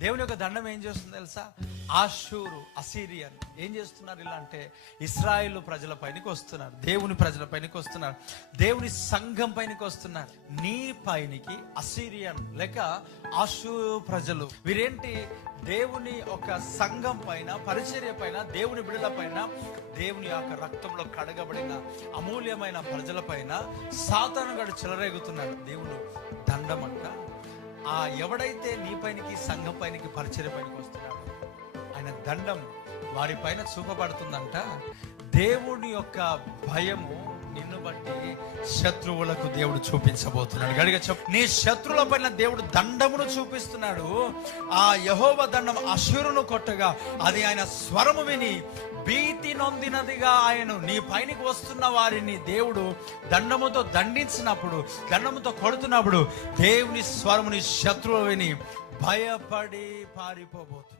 దేవుని యొక్క దండం ఏం చేస్తుంది తెలుసా? Ashur Assyrian. ఏం చేస్తున్నారు ఇలా అంటే? ఇస్రాయిల్ ప్రజల పైనకి వస్తున్నారు. దేవుని ప్రజల పైనకి వస్తున్నారు. దేవుని సంఘం పైనకి వస్తున్నారు. నీ పైనికి అసీరియన్ లేక ఆషూ ప్రజలు. వీరేంటి? దేవుని ఒక సంఘం పైన పరిచర్య పైన దేవుని బిడల పైన దేవుని యొక్క రక్తంలో కడగబడిన అమూల్యమైన ప్రజల పైన సాతానుగాడు చెలరేగుతున్నాడు దేవుడు దండమంట ఆ ఎవడైతే నీ పైనకి సంఘం పైనకి పరిచయం పైనకి వస్తున్నాడో ఆయన దండం వారి పైన చూపబడుతుందంట. దేవుని యొక్క భయము నిన్ను బట్టి శత్రువులకు దేవుడు చూపించబోతున్నాడు. గడిగా చెప్పు. నీ శత్రువుల పైన దేవుడు దండమును చూపిస్తున్నాడు. ఆ యహోవ దండం అసురును కొట్టగా అది ఆయన స్వరము విని భీతి నొందినదిగా ఆయన. నీ పైనకి వస్తున్న వారిని దేవుడు దండముతో దండించినప్పుడు దండముతో కొడుతున్నప్పుడు దేవుని స్వరముని శత్రువుని భయపడి పారిపోబోతుంది